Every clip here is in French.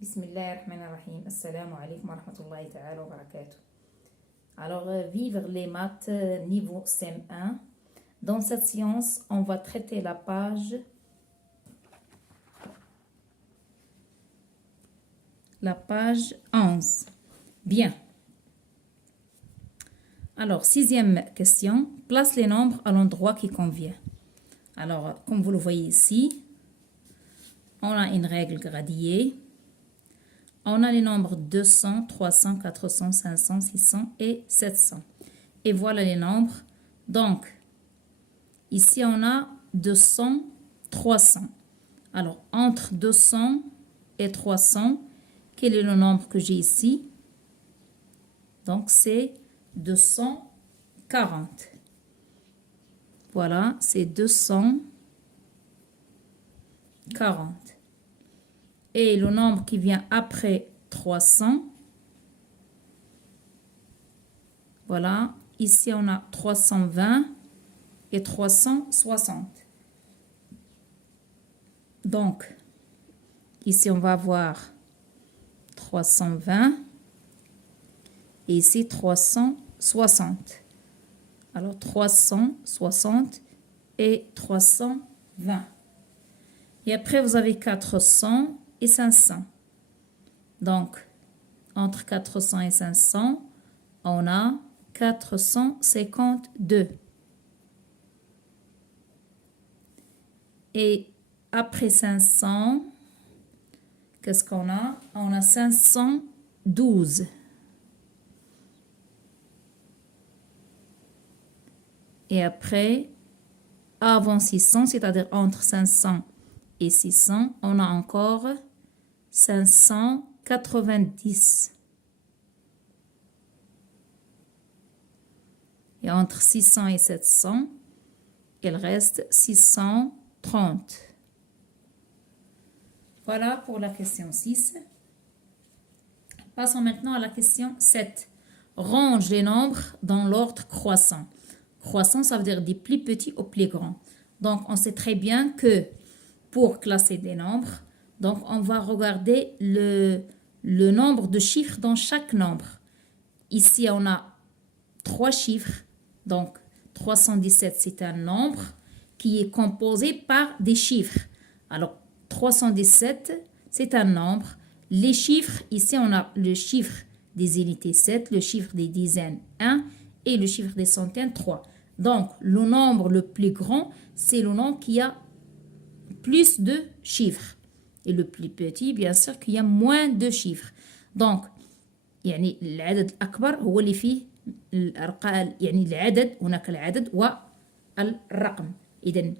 Bismillahirrahmanirrahim. Assalamu alaikum wa rahmatullahi ta'ala wa barakatuh. Alors, vivre les maths niveau CM1. Dans cette séance, on va traiter la page 11. Bien. Alors, sixième question. Place les nombres à l'endroit qui convient. Alors, comme vous le voyez ici, on a une règle gradient. On a les nombres 200, 300, 400, 500, 600 et 700. Et voilà les nombres. Donc, ici, on a 200, 300. Alors, entre 200 et 300, quel est le nombre que j'ai ici? Donc, c'est 240. Voilà, c'est 240. Et le nombre qui vient après 300, voilà, ici on a 320 et 360. Donc, ici on va avoir 320 et ici 360. Alors 360 et 320. Et après vous avez 400 et 500. Donc, entre 400 et 500, on a 452. Et après 500, qu'est-ce qu'on a? On a 512. Et après, avant 600, c'est-à-dire entre 500 et 600, on a encore 590. Et entre 600 et 700, il reste 630. Voilà pour la question 6. Passons maintenant à la question 7. Range les nombres dans l'ordre croissant. Croissant, ça veut dire des plus petits au plus grands. Donc, on sait très bien que pour classer des nombres, donc on va regarder le nombre de chiffres dans chaque nombre. Ici, on a 3 chiffres. Donc, 317, c'est un nombre qui est composé par des chiffres. Alors, 317, c'est un nombre. Les chiffres, ici, on a le chiffre des unités 7, le chiffre des dizaines 1 et le chiffre des centaines 3. Donc, le nombre le plus grand, c'est le nombre qui a plus de chiffres. Et le plus petit, bien sûr, qu'il y a moins de chiffres. Donc, يعني العدد الأكبر هو اللي فيه الأرقام، يعني العدد، هناك العدد والرقم. إذن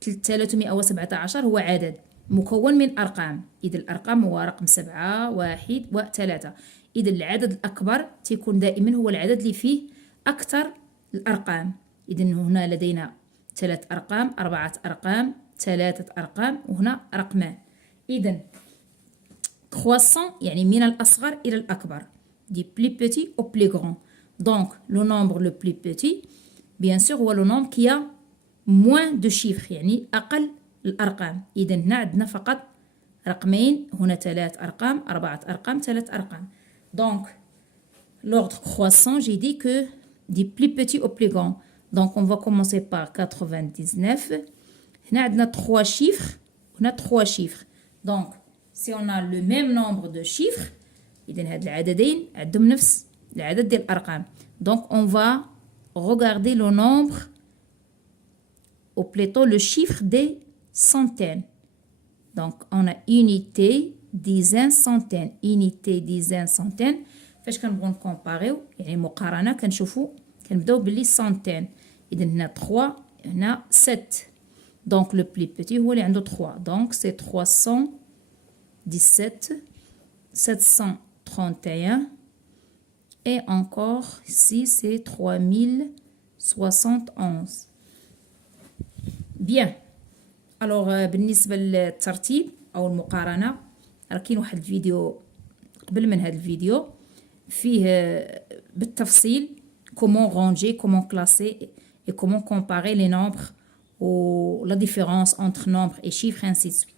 317 هو عدد مكون من أرقام. إذا الأرقام هو رقم 7 1 و3. إذا العدد الأكبر تكون دائما هو العدد اللي فيه أكثر الأرقام. إذن هنا لدينا 3 أرقام، 4 أرقام، 3 أرقام، وهنا رقمان. إذن croissant يعني من الأصغر إلى الأكبر. Du plus petit au plus grand. Donc, le nombre le plus petit, bien sûr, هو le nombre qui a moins de chiffres. يعني أقل الأرقام. إذن هنا عندنا فقط رقمين، هنا 3 أرقام، 4 أرقام، 3 أرقام. Donc, l'ordre croissant, j'ai dit que du plus petit au plus grand. Donc, on va commencer par 99. هنا عندنا 3 chiffres. هنا 3 chiffres. Donc, si on a le même nombre de chiffres, إذن هاد العددين عندهم نفس العدد ديال الأرقام. Donc, on va regarder le nombre, ou plutôt le chiffre des centaines. Donc, on a unité, dizaine, centaine. Unité, dizaine, centaine. فاش كنبغيو نكومباريو يعني مقارنة كنشوفوا كنبداو باللي centaine. إذن هنا 3 هنا 7. Donc, le plus petit هو اللي عنده 3. Donc, c'est 317, 731. Et encore, ici, c'est 3071. Bien. Alors, بالنسبة للترتيب أو المقارنة، راه كاين واحد الفيديو قبل من هذا الفيديو فيه بالتفصيل comment ranger, comment classer et comment comparer les nombres ou la différence entre nombres et chiffres, ainsi de suite.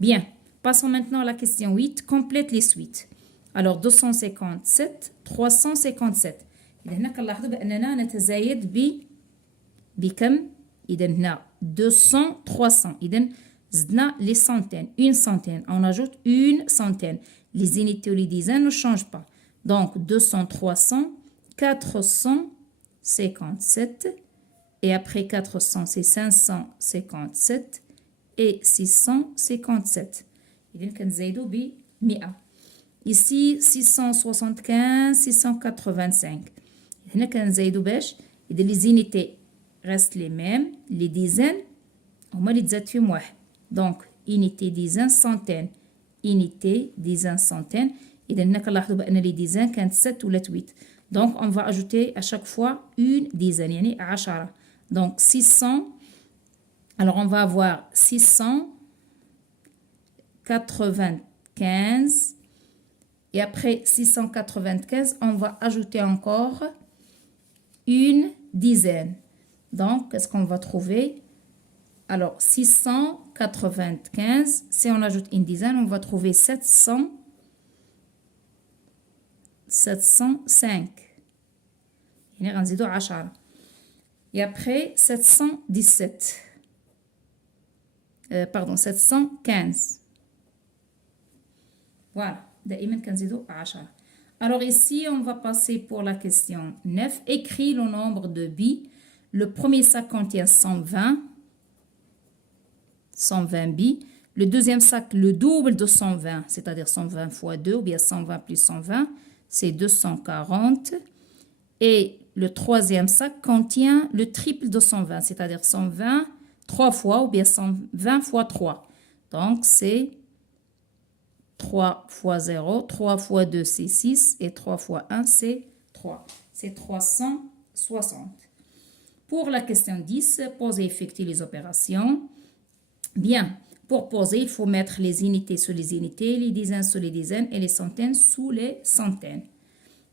Bien. Passons maintenant à la question 8. Complète les suites. Alors 257 357. إذا هنا كنلاحظوا بأننا نتزايد بكم؟ إذا هنا 200 300. إذا زدنا les centaines, une centaine. On ajoute une centaine. Les unités ou les dizaines ne changent pas. Donc 200 300 457. Et après 400, c'est 557 et 657. إذا كنزايدوا ب 100. Ici 675 685. هنا كنزايدوا باش إذا les unités restent les mêmes, les dizaines هما اللي تزاد فيهم واحد. Donc unité dizaine centaine, unité dizaine centaine. إذا هنا كنلاحظوا بأن les dizaines كانت 7 ولات 8. Donc on va ajouter à chaque fois une dizaine يعني 10. Donc 600. Alors on va avoir 695. Et après 695, on va ajouter encore une dizaine. Donc, qu'est-ce qu'on va trouver? Alors, 695, si on ajoute une dizaine, on va trouver 705. Et après, 717. Pardon, 715. Voilà. Alors ici, on va passer pour la question 9. Écris le nombre de billes. Le premier sac contient 120 billes. Le deuxième sac, le double de 120, c'est-à-dire 120 fois 2, ou bien 120 plus 120, c'est 240. Et le troisième sac contient le triple de 120, c'est-à-dire 120 3 fois, ou bien 120 fois 3. Donc, c'est 3 fois 0, 3 fois 2 c'est 6 et 3 fois 1 c'est 3. C'est 360. Pour la question 10, poser et effectuer les opérations. Bien, pour poser, il faut mettre les unités sur les unités, les dizaines sur les dizaines et les centaines sous les centaines.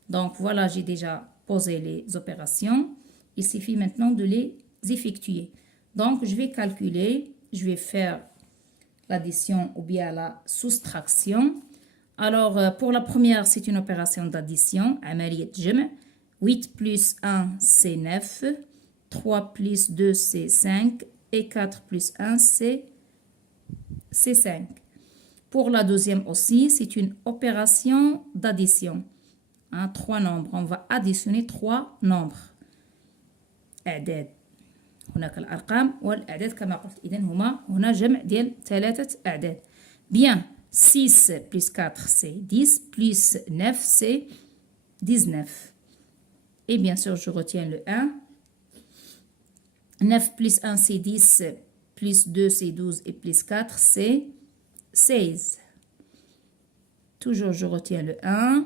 Donc voilà, j'ai déjà posé les opérations. Il suffit maintenant de les effectuer. Donc je vais calculer, je vais faire l'addition ou bien la soustraction. Alors, pour la première, c'est une opération d'addition. 8 plus 1, c'est 9. 3 plus 2, c'est 5. Et 4 plus 1, c'est 5. Pour la deuxième aussi, c'est une opération d'addition. 3 nombres. On va additionner 3 nombres. أعداد. هناك الأرقام والأعداد كما قلت. إذن هنا جمع ديال 3 أعداد. Bien, 6 plus 4 c'est 10, plus 9 c'est 19. Et bien sûr, je retiens le 1. 9 plus 1 c'est 10, plus 2 c'est 12 et plus 4 c'est 16. Toujours, je retiens le 1.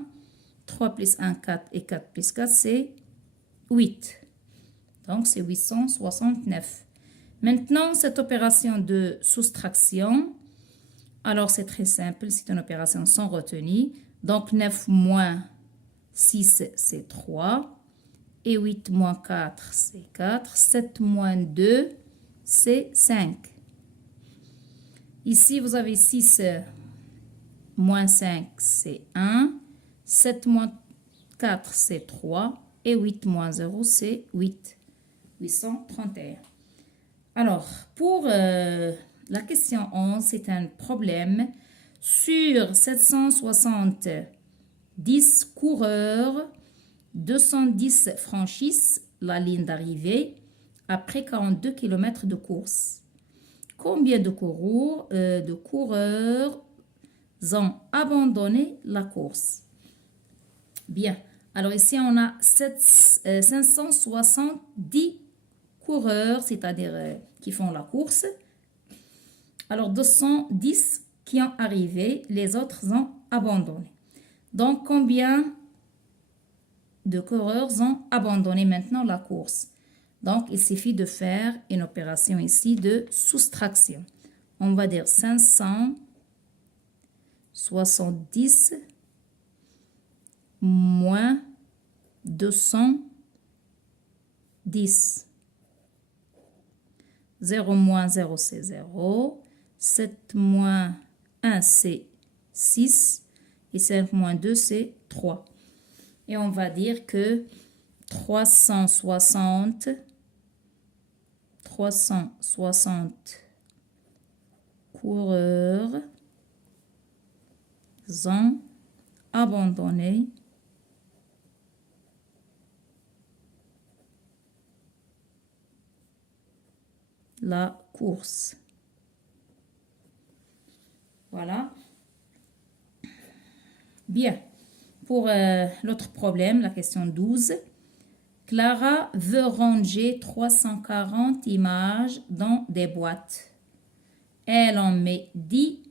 3 plus 1, 4 et 4 plus 4 c'est 8. Donc, c'est 869. Maintenant, cette opération de soustraction, alors c'est très simple, c'est une opération sans retenue. Donc, 9 moins 6, c'est 3. Et 8 moins 4, c'est 4. 7 moins 2, c'est 5. Ici, vous avez 6 moins 5, c'est 1. 7 moins 4, c'est 3. Et 8 moins 0, c'est 8. 831. Alors, pour la question 11, c'est un problème. Sur 770 coureurs, 210 franchissent la ligne d'arrivée après 42 km de course. Combien de coureurs ont abandonné la course? Bien. Alors ici, on a 570 coureurs, c'est-à-dire qui font la course. Alors 210 qui ont arrivé, les autres ont abandonné. Donc combien de coureurs ont abandonné maintenant la course? Donc il suffit de faire une opération ici de soustraction. On va dire 570 moins 210. 0 moins 0, c'est 0. 7 moins 1, c'est 6. Et 5 moins 2, c'est 3. Et on va dire que 360 coureurs ont abandonné la course. Voilà. Bien. Pour l'autre problème, la question 12. Clara veut ranger 340 images dans des boîtes. Elle en met 10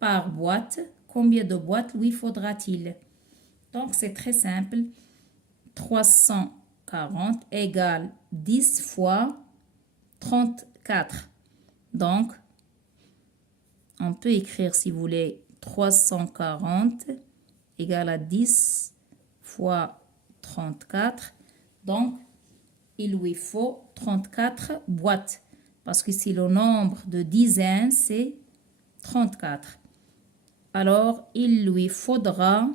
par boîte. Combien de boîtes lui faudra-t-il? Donc, c'est très simple. 340 égale 10 fois 34. Donc, on peut écrire, si vous voulez, 340 égale à 10 fois 34. Donc, il lui faut 34 boîtes. Parce que si le nombre de dizaines, c'est 34. Alors, il lui faudra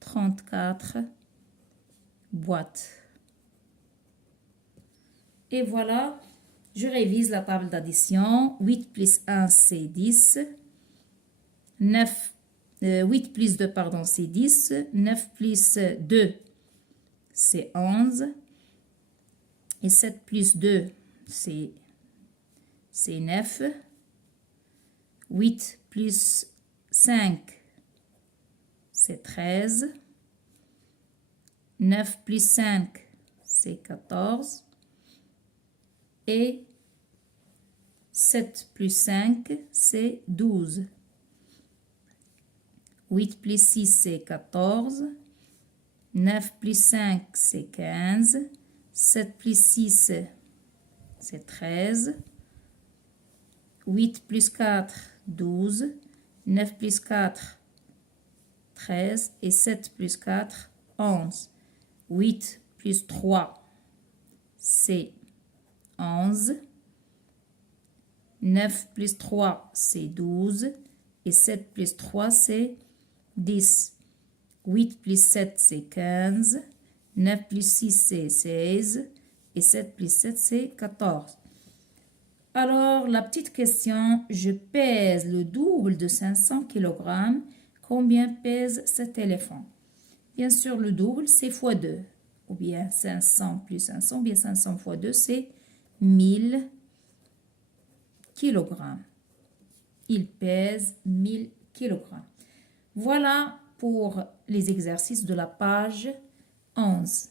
34 boîtes. Et voilà, je révise la table d'addition. 8 plus 1, c'est 10. 8 plus 2, pardon, c'est 10. 9 plus 2, c'est 11. Et 7 plus 2, c'est 9. 8 plus 5, c'est 13. 9 plus 5, c'est 14. Et 7 plus 5, c'est 12. 8 plus 6, c'est 14. 9 plus 5, c'est 15. 7 plus 6, c'est 13. 8 plus 4, 12. 9 plus 4, 13. Et 7 plus 4, 11. 8 plus 3, c'est 11. 9 plus 3, c'est 12. Et 7 plus 3, c'est 10. 8 plus 7, c'est 15. 9 plus 6, c'est 16. Et 7 plus 7, c'est 14. Alors, la petite question, je pèse le double de 500 kg. Combien pèse cet éléphant? Bien sûr, le double, c'est x 2. Ou bien 500 plus 500, ou bien 500 x 2, c'est 1000 kg. Il pèse 1000 kg. Voilà pour les exercices de la page 11.